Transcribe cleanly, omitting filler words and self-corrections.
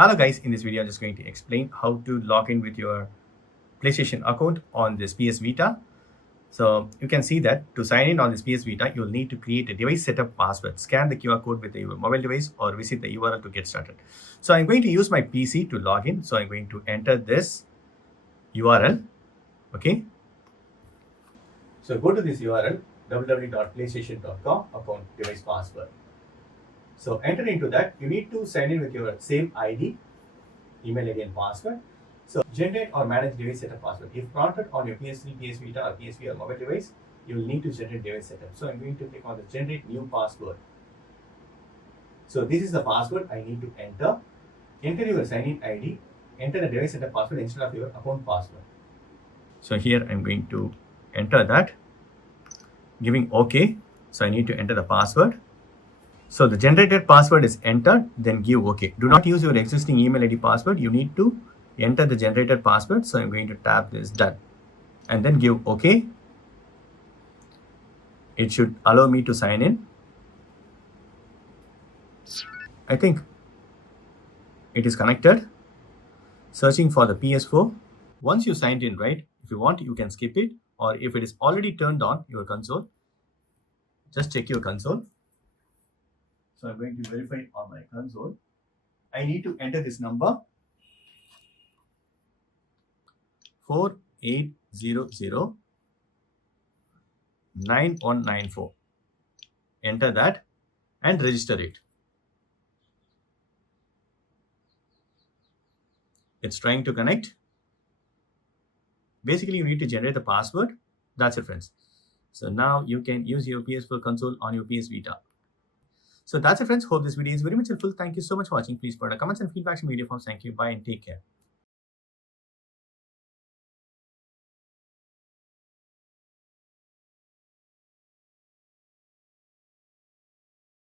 Hello guys, in this video I'm just going to explain how to log in with your PlayStation account on this PS Vita. So you can see that to sign in on this PS Vita, you'll need to create a device setup password, scan the QR code with your mobile device or visit the URL to get started. So I'm going to use my PC to log in. So I'm going to enter this URL, okay? So go to this URL, www.playstation.com, account device password. So enter into that, you need to sign in with your same ID, email ID and password. So generate or manage device setup password. If prompted on your PS3, PS Vita or PSP or mobile device, you will need to generate device setup. So I'm going to click on the generate new password. So this is the password I need to enter. Enter your sign-in ID. Enter the device setup password instead of your account password. So here I'm going to enter that, giving OK. So I need to enter the password. So the generated password is entered, then give OK. Do not use your existing email ID password. You need to enter the generated password. So I'm going to tap this done and then give OK. It should allow me to sign in. I think it is connected. Searching for the PS4. Once you signed in, right? If you want, you can skip it, or if it is already turned on your console, just check your console. So I'm going to verify on my console. I need to enter this number 4800 9194. Enter that and register it. It's trying to connect. Basically, you need to generate the password. That's it, friends. So now you can use your PS4 console on your PS Vita. So that's it, friends. Hope this video is very much helpful. Thank you so much for watching. Please put a comments and feedback in video forms. Thank you. Bye and take care.